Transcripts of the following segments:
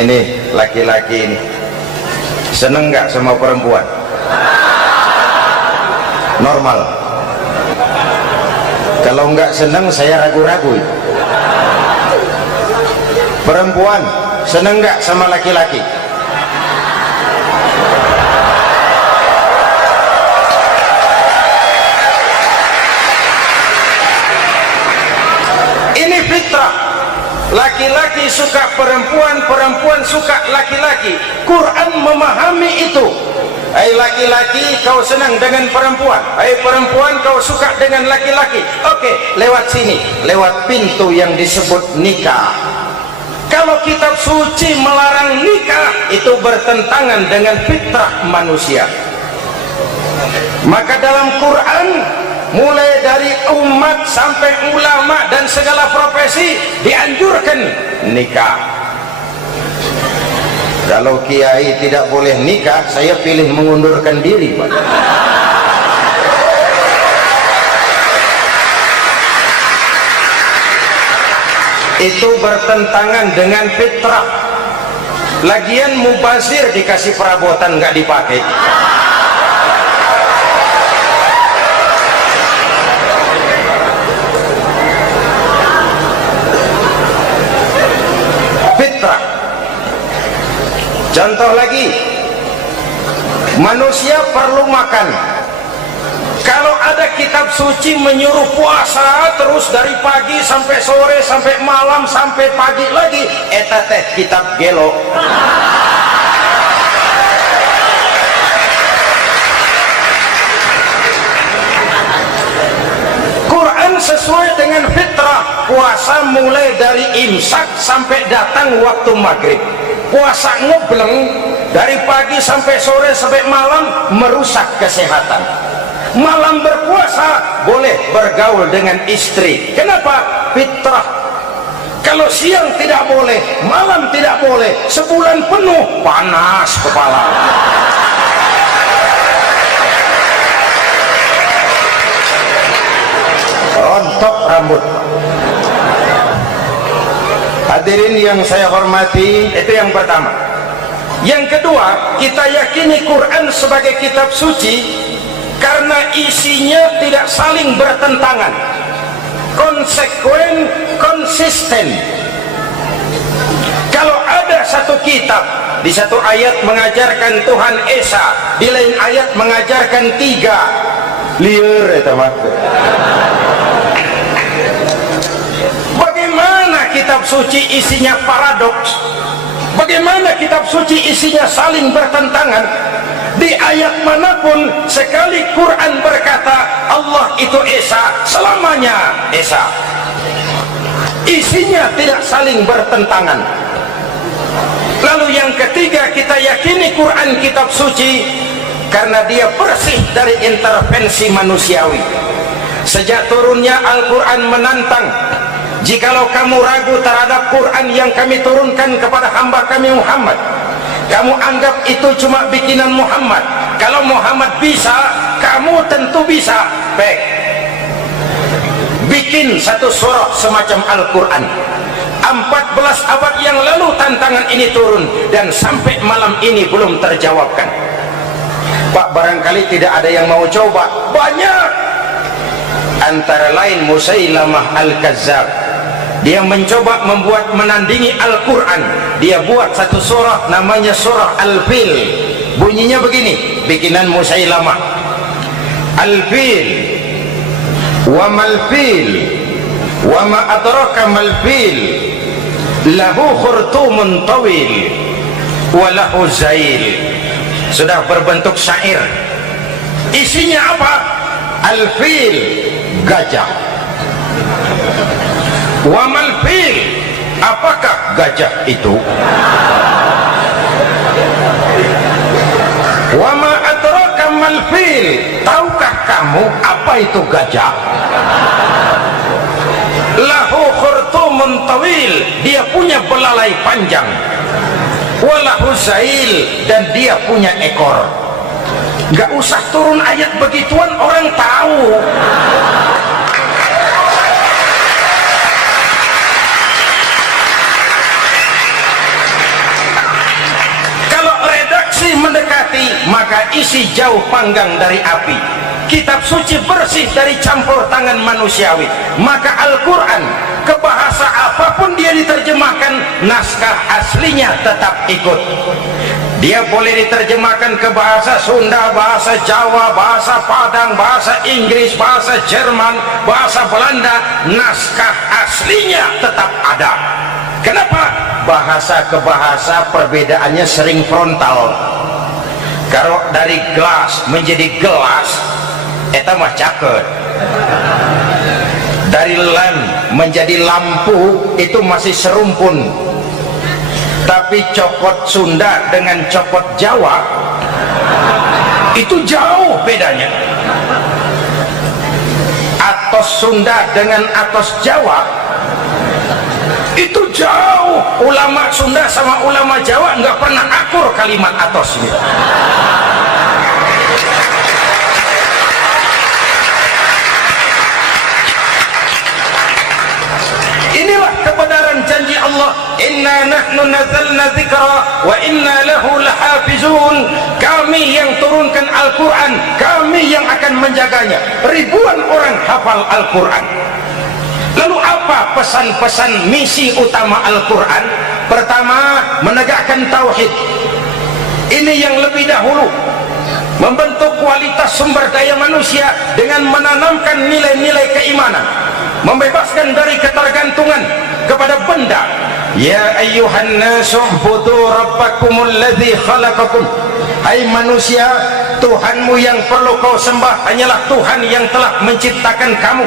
Ini laki-laki ini seneng nggak sama perempuan? Normal. Kalau nggak seneng saya ragu-ragu. Perempuan seneng nggak sama laki-laki? Ini fitrah. Laki-laki suka perempuan, perempuan suka laki-laki. Quran memahami itu. Hai laki-laki, kau senang dengan perempuan. Hai perempuan, kau suka dengan laki-laki. Oke, lewat sini, lewat pintu yang disebut nikah. Kalau kitab suci melarang nikah, itu bertentangan dengan fitrah manusia. Maka dalam Quran, mulai dari umat sampai ulama dan segala profesi dianjurkan nikah. Kalau kiai tidak boleh nikah, saya pilih mengundurkan diri, Pak. Itu bertentangan dengan fitrah. Lagian mubazir dikasih perabotan nggak dipakai. Fitrah. Contoh lagi, manusia perlu makan. Kalau ada kitab suci menyuruh puasa terus dari pagi sampai sore sampai malam sampai pagi lagi, eta teh kitab gelo. Quran sesuai dengan fitrah. Puasa mulai dari imsak sampai datang waktu maghrib. Puasa ngebleng dari pagi sampai sore sampai malam merusak kesehatan. Malam berpuasa boleh bergaul dengan istri. Kenapa? Fitrah. Kalau siang tidak boleh, malam tidak boleh, sebulan penuh panas kepala. Rontok rambut. Hadirin yang saya hormati, itu yang pertama. Yang kedua, kita yakini Quran sebagai kitab suci karena isinya tidak saling bertentangan, konsekuen, konsisten. Kalau ada satu kitab, di satu ayat mengajarkan Tuhan Esa, di lain ayat mengajarkan tiga, liur eta mah. Kitab suci isinya paradoks. Bagaimana kitab suci isinya saling bertentangan? Di ayat manapun sekali Quran berkata Allah itu Esa, selamanya Esa. Isinya tidak saling bertentangan. Lalu yang ketiga, kita yakini Quran kitab suci karena dia bersih dari intervensi manusiawi. Sejak turunnya Al-Quran menantang, jikalau kamu ragu terhadap Quran yang kami turunkan kepada hamba kami Muhammad, kamu anggap itu cuma bikinan Muhammad. Kalau Muhammad bisa, kamu tentu bisa. Baik, bikin satu surah semacam Al-Quran. 14 abad yang lalu tantangan ini turun dan sampai malam ini belum terjawabkan. Pak, barangkali tidak ada yang mau coba. Banyak. Antara lain Musailamah Al-Kazzab, dia mencoba membuat menandingi Al-Quran. Dia buat satu surah namanya surah Al-Fil. Bunyinya begini, bikinan Musailamah. Al-Fil wa mal-fil wa ma adraka mal-fil lahu khurtumun tawil wa lahu zail. Sudah berbentuk syair. Isinya apa? Al-Fil, gajah. Wamal fil, apakah gajah itu? Wama adraka mal fil, tahukah kamu apa itu gajah? Lahu khurtumun tawil, dia punya belalai panjang. Walahu zail, dan dia punya ekor. Gak usah turun ayat begituan, orang tahu. maka isi jauh panggang dari api. Kitab suci bersih dari campur tangan manusiawi. Maka Al-Quran, ke bahasa apapun dia diterjemahkan, naskah aslinya tetap ikut. Dia boleh diterjemahkan ke bahasa Sunda, bahasa Jawa, bahasa Padang, bahasa Inggris, bahasa Jerman, bahasa Belanda, naskah aslinya tetap ada. Kenapa? Bahasa ke bahasa perbedaannya sering frontal. Kalau dari gelas menjadi gelas, eta mah caket. Dari lem menjadi lampu, itu masih serumpun. Tapi copot Sunda dengan copot Jawa itu jauh bedanya. Atos Sunda dengan atos Jawa itu jauh. Ulama Sunda sama ulama Jawa nggak pernah akur kalimat atos ini. Inilah kebenaran janji Allah, inna nahnu nazzalna dzikra wa inna lahu lahafizun. Kami yang turunkan Al-Quran, kami yang akan menjaganya. Ribuan orang hafal Al-Quran. Lalu apa pesan-pesan misi utama Al-Quran? Pertama, menegakkan tauhid. Ini yang lebih dahulu, membentuk kualitas sumber daya manusia dengan menanamkan nilai-nilai keimanan, membebaskan dari ketergantungan kepada benda. Ya ayyuhan nasu ubudu rabbakumul ladzi khalaqakum. Hai manusia, Tuhanmu yang perlu kau sembah hanyalah Tuhan yang telah menciptakan kamu.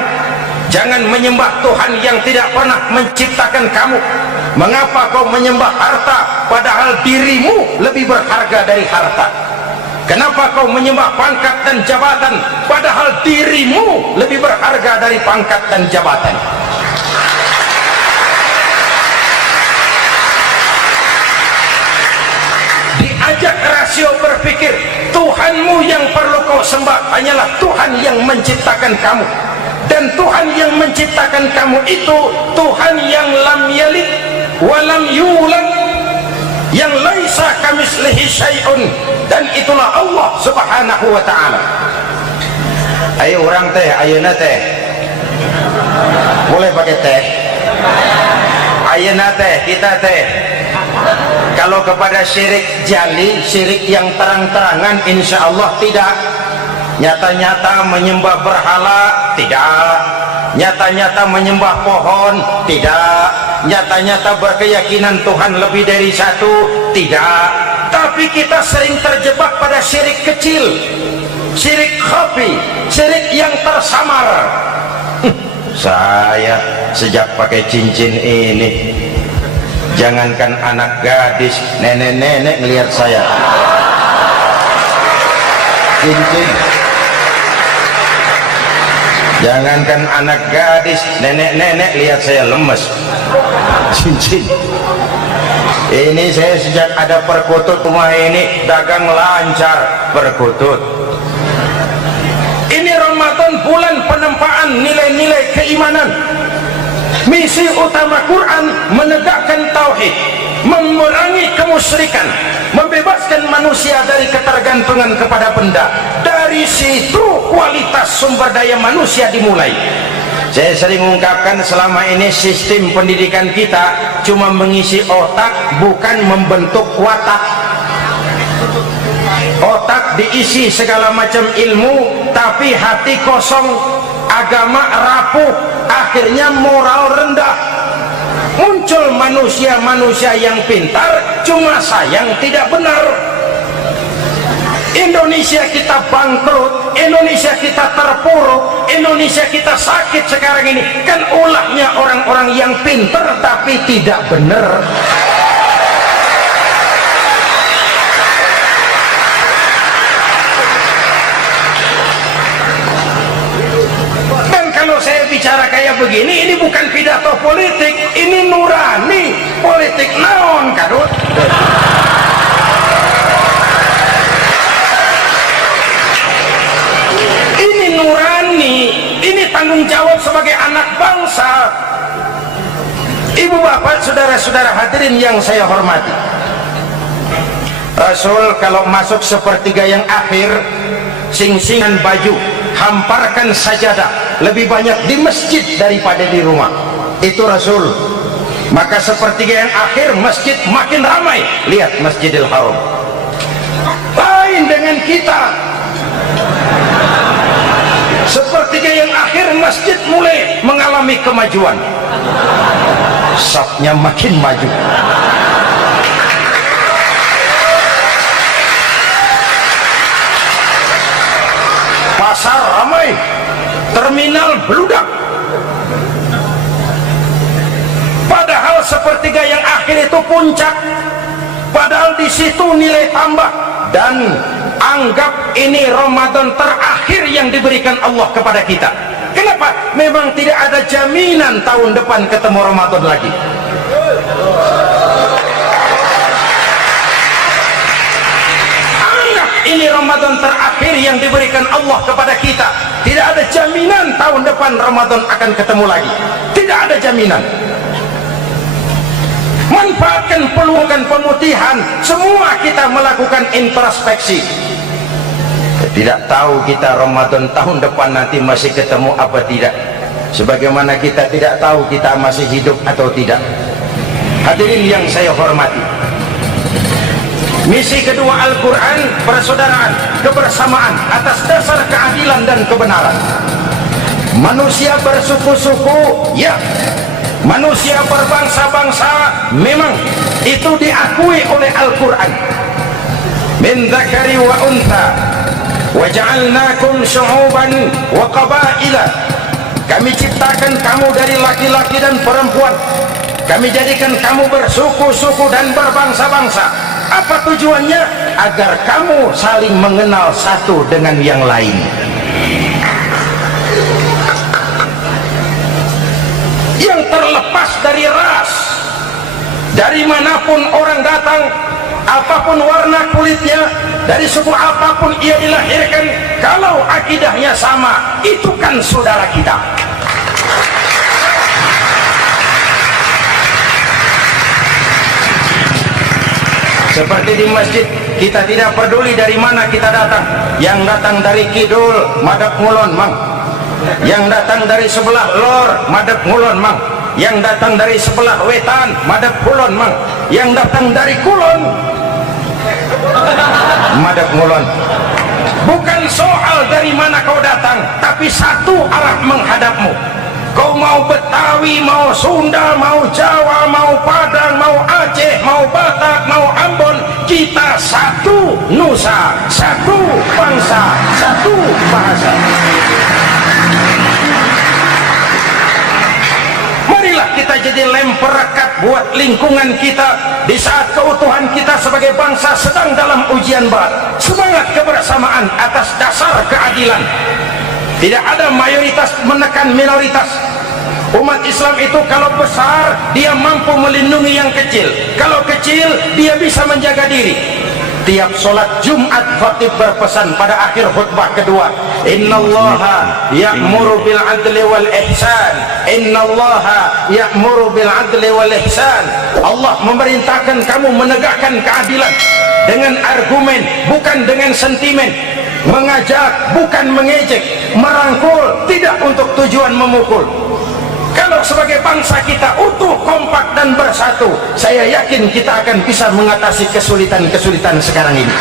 Jangan menyembah Tuhan yang tidak pernah menciptakan kamu. Mengapa kau menyembah harta padahal dirimu lebih berharga dari harta? Kenapa kau menyembah pangkat dan jabatan padahal dirimu lebih berharga dari pangkat dan jabatan? Diajak rasio berpikir, Tuhanmu yang perlu kau sembah hanyalah Tuhan yang menciptakan kamu. Dan Tuhan yang menciptakan kamu itu Tuhan yang lam yalid wa lam yulad, yang laisa kamislihi syai'un, dan itulah Allah subhanahu wa ta'ala. Ayo orang teh, ayeuna teh boleh pakai teh. Ayeuna teh, kita teh kalau kepada syirik jali, syirik yang terang-terangan, insya Allah tidak. Nyata-nyata menyembah berhala, tidak. Nyata-nyata menyembah pohon, tidak. Nyata-nyata berkeyakinan Tuhan lebih dari satu, tidak. Tapi kita sering terjebak pada syirik kecil, syirik khafi, syirik yang tersamar. Saya sejak pakai cincin ini, jangankan anak gadis, nenek-nenek ngelihat saya cincin. Jangankan anak gadis, nenek-nenek lihat saya lemes cincin. Ini saya sejak ada perkutut rumah ini dagang lancar perkutut. Ini Ramadan, bulan penempaan nilai-nilai keimanan. Misi utama Quran menegakkan tauhid, memerangi kemusyrikan, membebaskan manusia dari ketergantungan kepada benda. Dari situ kualitas sumber daya manusia dimulai. Saya sering mengungkapkan selama ini sistem pendidikan kita cuma mengisi otak, bukan membentuk watak. Otak diisi segala macam ilmu, tapi hati kosong, agama rapuh, akhirnya moral rendah. Muncul manusia-manusia yang pintar, cuma sayang tidak benar. Indonesia kita bangkrut, Indonesia kita terpuruk, Indonesia kita sakit sekarang ini, kan ulahnya orang-orang yang pintar tapi tidak benar. Dan kalau saya bicara kayak begini, ini bukan pidato politik, ini nurani politik naon kadut. Ini nurani, ini tanggung jawab sebagai anak bangsa. Ibu bapak, saudara-saudara hadirin yang saya hormati, Rasul kalau masuk sepertiga yang akhir, sing-singan baju, hamparkan sajadah, lebih banyak di masjid daripada di rumah. Itu Rasul. Maka sepertiga yang akhir masjid makin ramai. Lihat Masjidil Haram. Lain dengan kita. Sepertiga yang akhir masjid mulai mengalami kemajuan, safnya makin maju. Pasar ramai, terminal beludak. Padahal sepertiga yang akhir itu puncak, padahal di situ nilai tambah. Dan anggap ini Ramadan terakhir yang diberikan Allah kepada kita. Kenapa? Memang tidak ada jaminan tahun depan ketemu Ramadan lagi. Anggap ini Ramadan terakhir yang diberikan Allah kepada kita. Tidak ada jaminan tahun depan Ramadan akan ketemu lagi. Tidak ada jaminan. Manfaatkan peluang pemutihan. Semua kita melakukan introspeksi. Tidak tahu kita Ramadan tahun depan nanti masih ketemu apa tidak. Sebagaimana kita tidak tahu kita masih hidup atau tidak. Hadirin yang saya hormati, misi kedua Al-Quran, persaudaraan, kebersamaan atas dasar keadilan dan kebenaran. Manusia bersuku-suku, ya. Manusia berbangsa-bangsa, memang itu diakui oleh Al-Quran. Min dzakari wa untha wa ja'alnakum syu'uban wa qabaila. Kami ciptakan kamu dari laki-laki dan perempuan. Kami jadikan kamu bersuku-suku dan berbangsa-bangsa. Apa tujuannya? Agar kamu saling mengenal satu dengan yang lain. Yang terlepas dari ras, dari manapun orang datang, apapun warna kulitnya, dari suku apapun ia dilahirkan, kalau akidahnya sama, itu kan saudara kita. Seperti di masjid, kita tidak peduli dari mana kita datang. Yang datang dari kidul, madhab ngulon mang. Yang datang dari sebelah lor, madhab ngulon mang. Yang datang dari sebelah wetan, madhab kulon mang. Yang datang dari kulon, madhab ngulon. Bukan soal dari mana kau datang, tapi satu arah menghadapmu. Kau mau Betawi, mau Sunda, mau Jawa, mau Padang, mau Aceh, mau Batak, mau Ambon, kita satu nusa, satu bangsa, satu bahasa. Marilah kita jadi lem perekat buat lingkungan kita di saat keutuhan kita sebagai bangsa sedang dalam ujian berat. Semangat kebersamaan atas dasar keadilan. Tidak ada mayoritas menekan minoritas. Umat Islam itu kalau besar, dia mampu melindungi yang kecil. Kalau kecil, dia bisa menjaga diri. Tiap sholat Jumat, khatib berpesan pada akhir khutbah kedua, innallaha ya'muru bil adli wal ihsan. Innallaha ya'muru bil adli wal ihsan. Allah memerintahkan kamu menegakkan keadilan dengan argumen, bukan dengan sentimen. Mengajak, bukan mengejek. Merangkul, tidak untuk tujuan memukul. Kalau sebagai bangsa kita utuh, kompak dan bersatu, saya yakin kita akan bisa mengatasi kesulitan-kesulitan sekarang ini.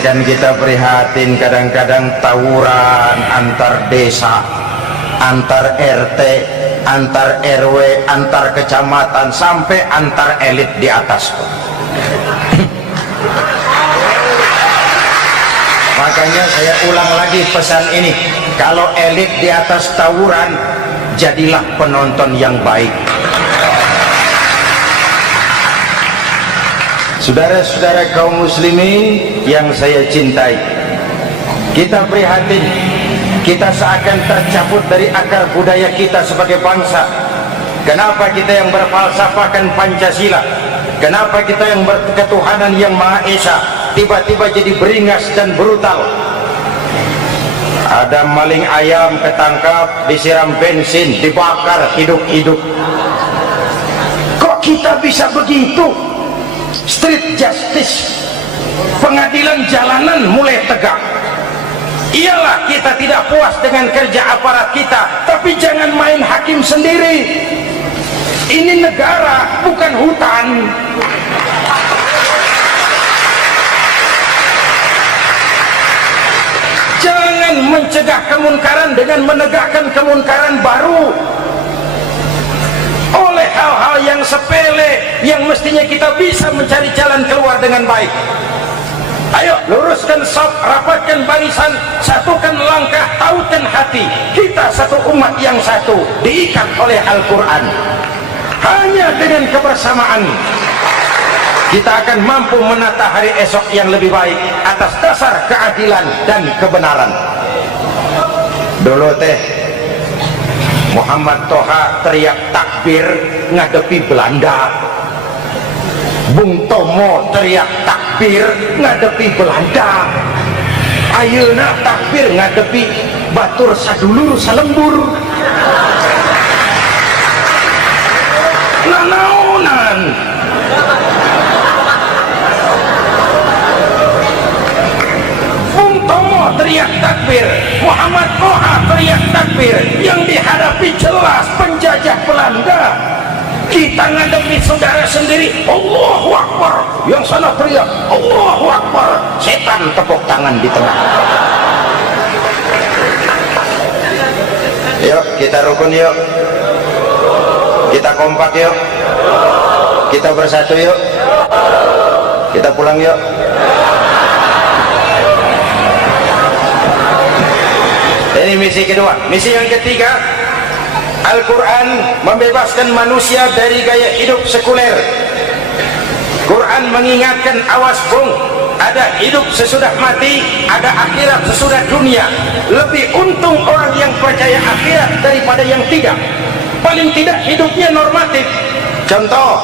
Dan kita prihatin kadang-kadang tawuran antar desa, antar RT, antar RW, antar kecamatan, sampai antar elit di atas. Makanya saya ulang lagi pesan ini, kalau elit di atas tawuran, jadilah penonton yang baik. Saudara-saudara kaum muslimin yang saya cintai, kita prihatin, kita seakan tercabut dari akar budaya kita sebagai bangsa. Kenapa kita yang berfalsafahkan Pancasila, kenapa kita yang berketuhanan yang Maha Esa tiba-tiba jadi beringas dan brutal? Ada maling ayam ketangkap, disiram bensin, dibakar hidup-hidup. kita bisa begitu? Street justice, pengadilan jalanan mulai tegak. Iyalah kita tidak puas dengan kerja aparat kita, tapi jangan main hakim sendiri. Ini negara, bukan hutan. Jangan mencegah kemunkaran dengan menegakkan kemunkaran baru. Oleh hal-hal yang sepele yang mestinya kita bisa mencari jalan keluar dengan baik. Ayo luruskan saf, rapatkan barisan, satukan langkah, tautkan hati. Kita satu umat yang satu, diikat oleh Al-Quran. Hanya dengan kebersamaan kita akan mampu menata hari esok yang lebih baik atas dasar keadilan dan kebenaran. Dulu teh Muhammad Toha teriak takbir ngadepi Belanda, Bung Tomo teriak takbir ngadepi Belanda, ayeuna takbir ngadepi batur sadulur salembur. Nanaonan Bung Tomo teriak takbir, Muhammad Toha teriak takbir, yang dihadapi jelas penjajah Belanda. Kita ngadepi saudara sendiri, Allahu Akbar, yang sana teriak Allahu Akbar, setan tepuk tangan di tengah. Yuk kita rukun, yuk kita kompak, yuk kita bersatu, yuk kita pulang, yuk. Ini misi kedua. Misi yang ketiga, Al-Quran membebaskan manusia dari gaya hidup sekuler. Quran mengingatkan, awas bung, ada hidup sesudah mati, ada akhirat sesudah dunia. Lebih untung orang yang percaya akhirat daripada yang tidak. Paling tidak hidupnya normatif. Contoh,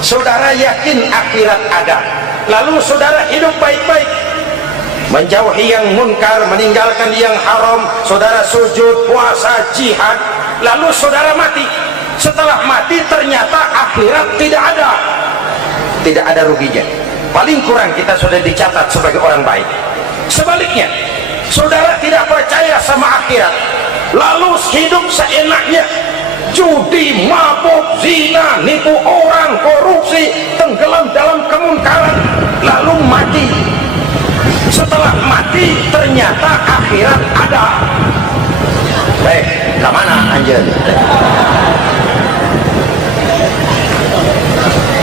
saudara yakin akhirat ada, lalu saudara hidup baik-baik, menjauhi yang munkar, meninggalkan yang haram, saudara sujud, puasa, jihad, lalu saudara mati. Setelah mati ternyata akhirat tidak ada ruginya. Paling kurang kita sudah dicatat sebagai orang baik. Sebaliknya, saudara tidak percaya sama akhirat, lalu hidup seenaknya, judi, mabuk, zina, nipu orang, korupsi, tenggelam dalam kemunkaran, lalu mati. Setelah mati ternyata akhirat ada. Baik, kemana anjir?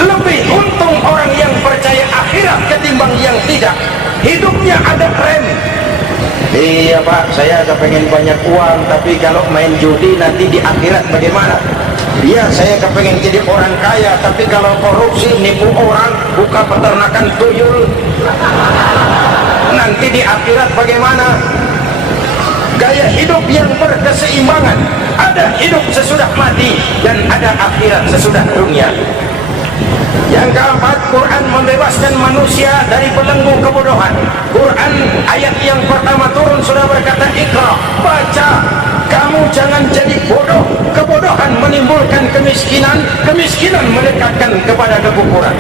Lebih untung orang yang percaya akhirat ketimbang yang tidak. Hidupnya ada rem. Iya pak, saya kepengen banyak uang, tapi kalau main judi nanti di akhirat bagaimana? Iya, saya kepengen jadi orang kaya, tapi kalau korupsi, nipu orang, buka peternakan tuyul, nanti di akhirat bagaimana? Gaya hidup yang berkeseimbangan, ada hidup sesudah mati dan ada akhirat sesudah dunia. Yang keempat, Quran membebaskan manusia dari belenggu kebodohan. Quran ayat yang pertama turun sudah berkata, Iqra, baca, kamu jangan jadi bodoh. Kebodohan menimbulkan kemiskinan, kemiskinan mendekatkan kepada kekufuran.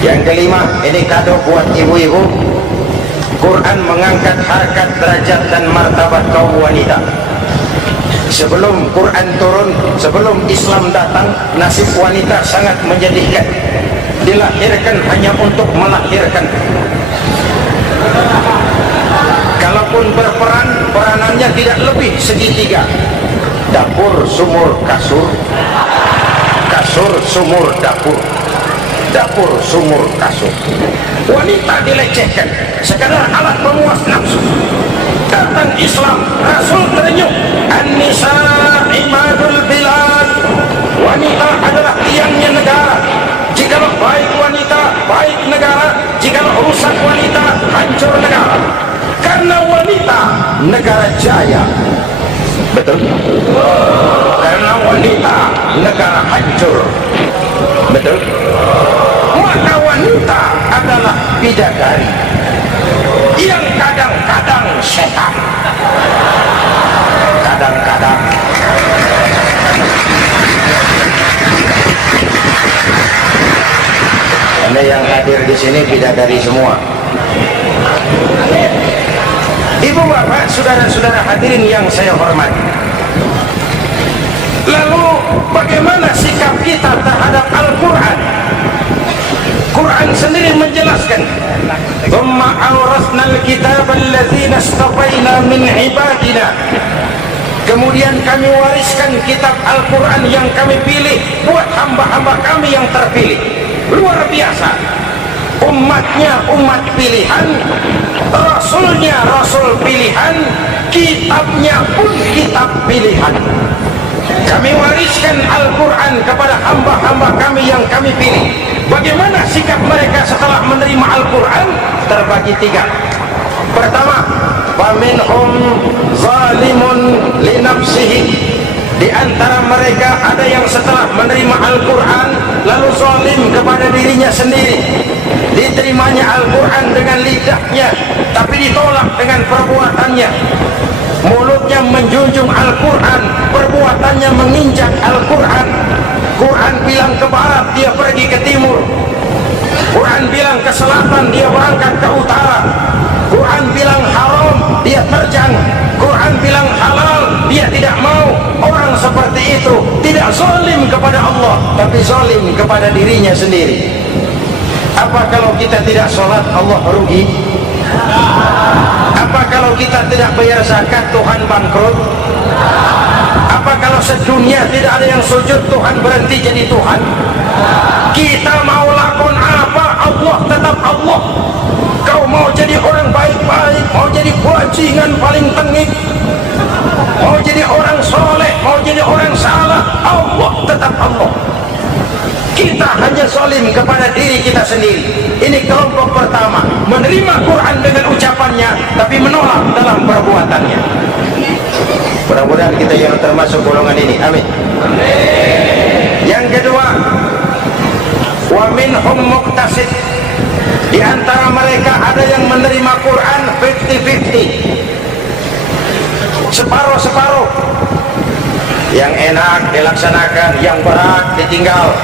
Yang kelima, ini kado buat ibu-ibu, Quran mengangkat harkat, derajat dan martabat kaum wanita. Sebelum Quran turun, sebelum Islam datang, nasib wanita sangat menyedihkan. Dilahirkan hanya untuk melahirkan. Kalaupun berperan, peranannya tidak lebih segitiga. Dapur, sumur, kasur. Kasur, sumur, dapur. Dapur, sumur, kasur. Wanita dilecehkan, sekadar alat pemuas nafsu. Datang Islam, Rasul terenyuh, An-Nisa imadul bilad, wanita adalah tiangnya negara. Jikalau baik wanita, baik negara. Jikalau rusak wanita, hancur negara. Karena wanita, negara jaya. Betul? Karena wanita, negara hancur. Betul? Maka wanita adalah bidadari yang kadang-kadang setan, kadang-kadang hadir di sini bidadari semua. Ibu bapak, saudara-saudara hadirin yang saya hormati, lalu bagaimana sikap kita terhadap Al-Quran? Quran sendiri menjelaskan, "Tsumma awrasnal kitaba alladzina istafaina min ibadina." Kemudian kami wariskan kitab Al-Quran yang kami pilih buat hamba-hamba kami yang terpilih. Luar biasa. Umatnya umat pilihan, rasulnya rasul pilihan, kitabnya pun kitab pilihan. Kami wariskan Al-Quran kepada hamba-hamba kami yang kami pilih. Bagaimana sikap mereka setelah menerima Al-Quran? Terbagi tiga. Pertama, faminhum zalimun li nafsihi. Di antara mereka ada yang setelah menerima Al-Quran lalu zalim kepada dirinya sendiri. Diterimanya Al-Quran dengan lidahnya, tapi ditolak dengan perbuatannya. Mulutnya menjunjung Al-Quran, perbuatannya menginjak Al-Quran. Quran bilang ke barat, dia pergi ke timur. Quran bilang ke selatan, dia berangkat ke utara. Quran bilang haram, dia terjang. Quran bilang halal, dia tidak mau. Orang seperti itu tidak zalim kepada Allah, tapi zalim kepada dirinya sendiri. Apa kalau kita tidak sholat, Allah rugi? Apa kalau kita tidak bayar zakat, Tuhan bangkrut? Apa kalau sedunia tidak ada yang sujud, Tuhan berhenti jadi Tuhan? Kita mau lakon apa, Allah tetap Allah. Kau mau jadi orang baik-baik, mau jadi bajingan paling tengik, mau jadi orang soleh, mau jadi orang salah, Allah tetap Allah. Kita hanya zalim kepada diri kita sendiri. Ini kelompok pertama, menerima Quran dengan ucapannya tapi menolak dalam perbuatannya. Mudah-mudahan kita yang termasuk golongan ini, amin. Yang kedua, wa minhum muqtasid. Di antara mereka ada yang menerima Quran 50-50, separuh-separuh. Yang enak dilaksanakan, yang berat ditinggal.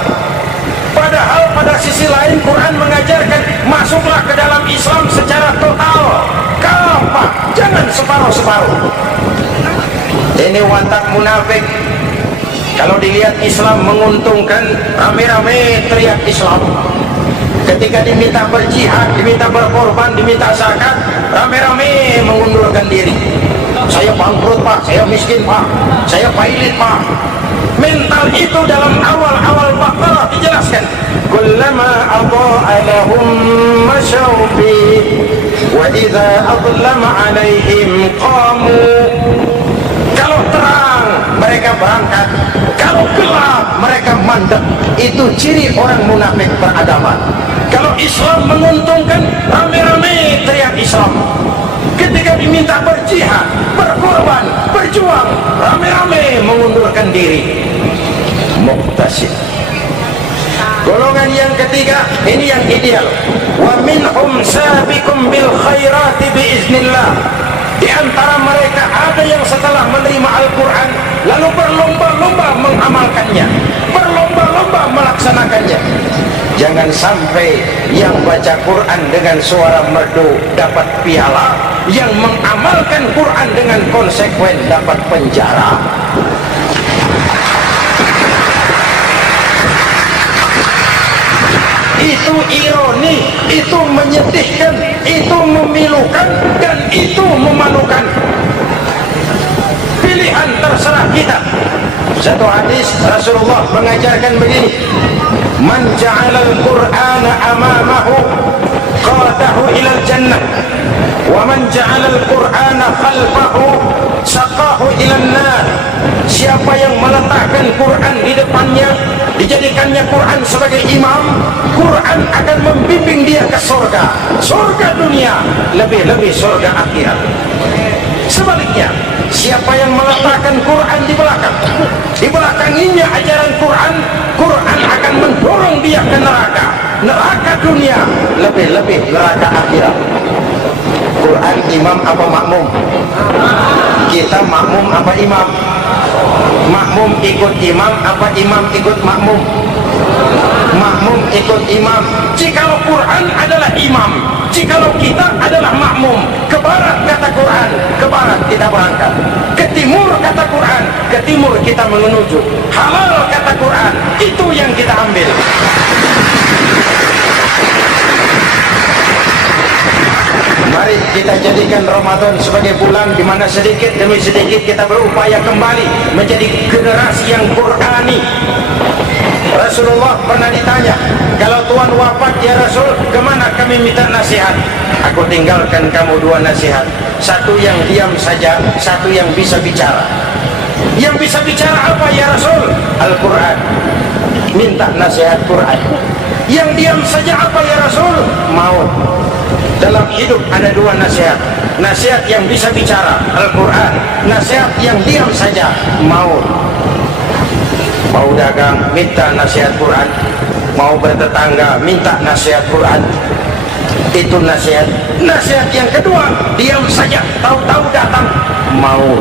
Padahal pada sisi lain Quran mengajarkan masuklah ke dalam Islam secara total, kapal, jangan separuh-separuh. Ini watak munafik. Kalau dilihat Islam menguntungkan, rame-rame teriak Islam. Ketika diminta berjihad, diminta berkorban, diminta zakat, rame-rame mengundurkan diri. Saya bangkrut pak, saya miskin pak, saya pailit pak. Mental itu dalam awal-awal Baqarah dijelaskan, kullama adha'a lahum masyaw fi wa idza adlama 'alaihim qamu. Kalau terang mereka berangkat, kalau gelap mereka mandek. Itu ciri orang munafik beragama. Kalau Islam menguntungkan, rame-rame teriak Islam. Ketika diminta berjihad, berkorban, berjuang, rame-rame mengundurkan diri. Muqtasid. Golongan yang ketiga, ini yang ideal. Wa minhum sabiqum bil khairati biiznillah. Di antara mereka ada yang setelah menerima Al-Quran lalu berlomba-lomba mengamalkannya, berlomba-lomba melaksanakannya. Jangan sampai yang baca Quran dengan suara merdu dapat piala, yang mengamalkan Quran dengan konsekuen dapat penjara. Itu ironi, itu menyedihkan, itu memilukan, dan itu memalukan. Pilihan terserah kita. Satu hadis Rasulullah mengajarkan begini, man ja'ala al-Qur'ana amamahu qadahu ilal jannah, wa man ja'ala al-Qur'ana khalfahu saqahu ilal nar. Siapa yang meletakkan Quran di depannya, dijadikannya Quran sebagai imam, Quran akan membimbing dia ke surga, surga dunia, lebih-lebih surga akhirat. Sebaliknya, siapa yang meletakkan Quran di belakang, dibelakanginya ajaran Quran, Quran akan mendorong dia ke neraka, neraka dunia, lebih-lebih neraka akhirat. Quran imam apa makmum? Kita makmum apa imam? Makmum ikut imam apa imam ikut makmum? Makmum ikut imam. Jikalau Quran adalah imam, jikalau kita adalah makmum. Ke barat kata Quran, ke barat kita berangkat. Ke timur kata Quran, ke timur kita menuju. Halal kata Quran, itu yang kita ambil. Mari kita jadikan Ramadan sebagai bulan di mana sedikit demi sedikit kita berupaya kembali menjadi generasi yang Qurani. Rasulullah pernah ditanya, kalau Tuhan wafat ya Rasul, kemana kami minta nasihat? Aku tinggalkan kamu dua nasihat, satu yang diam saja, satu yang bisa bicara. Yang bisa bicara apa ya Rasul? Al-Quran. Minta nasihat Quran. Yang diam saja apa ya Rasul? Maut. Dalam hidup ada dua nasihat, nasihat yang bisa bicara Al-Quran, nasihat yang diam saja maut. Mau dagang minta nasihat Quran, mau bertetangga minta nasihat Quran, itu nasihat. Nasihat yang kedua diam saja, tahu-tahu datang maut.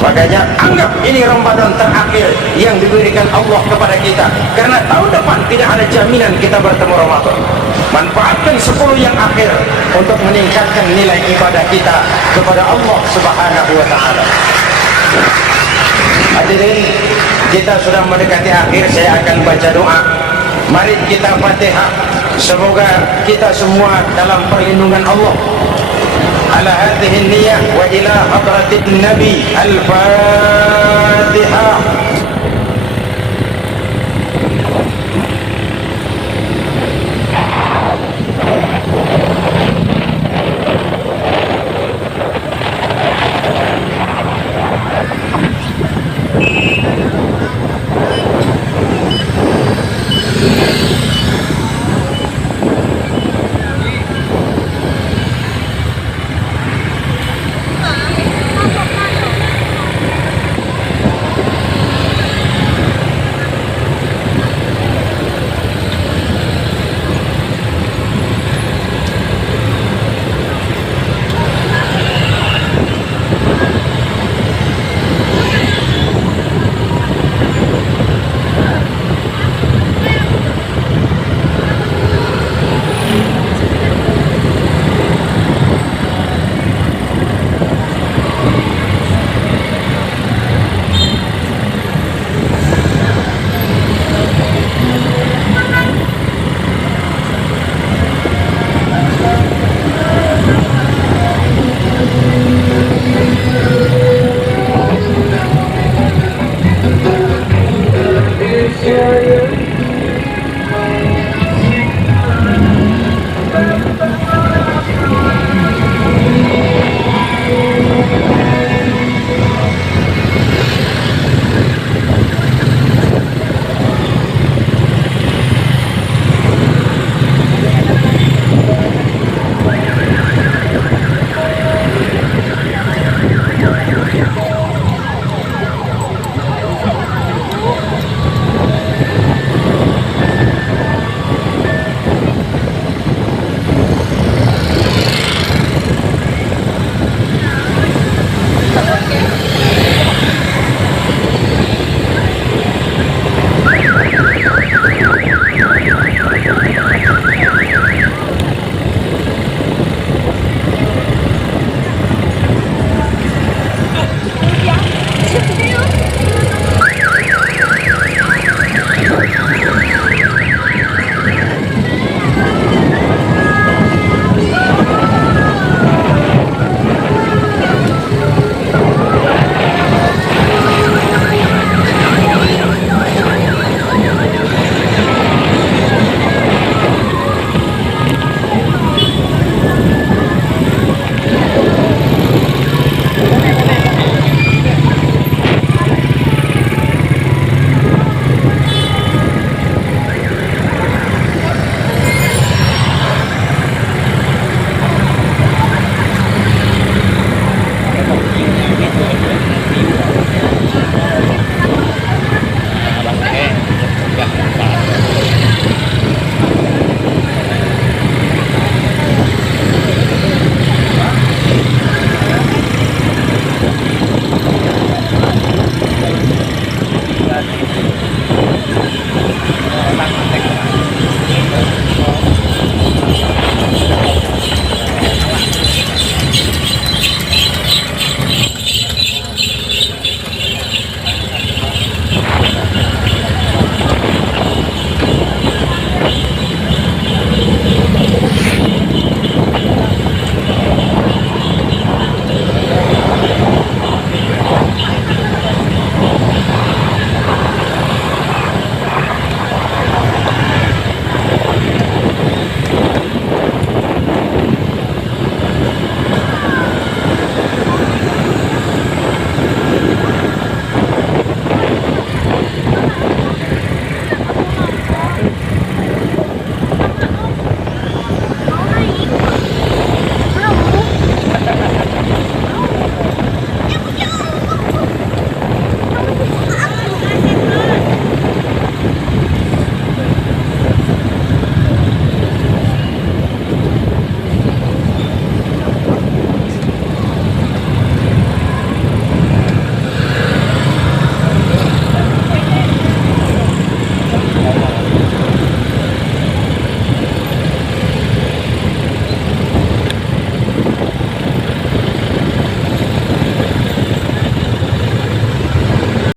Makanya anggap ini Ramadan terakhir yang diberikan Allah kepada kita, karena tahun depan tidak ada jaminan kita bertemu Ramadan. Manfaatkan 10 yang akhir untuk meningkatkan nilai ibadah kita kepada Allah Subhanahu wa taala. Hadirin, kita sudah mendekati akhir, saya akan baca doa. Mari kita Fatihah. Semoga kita semua dalam perlindungan Allah. على هذه النية وإلى حضرة النبي الفاتحة.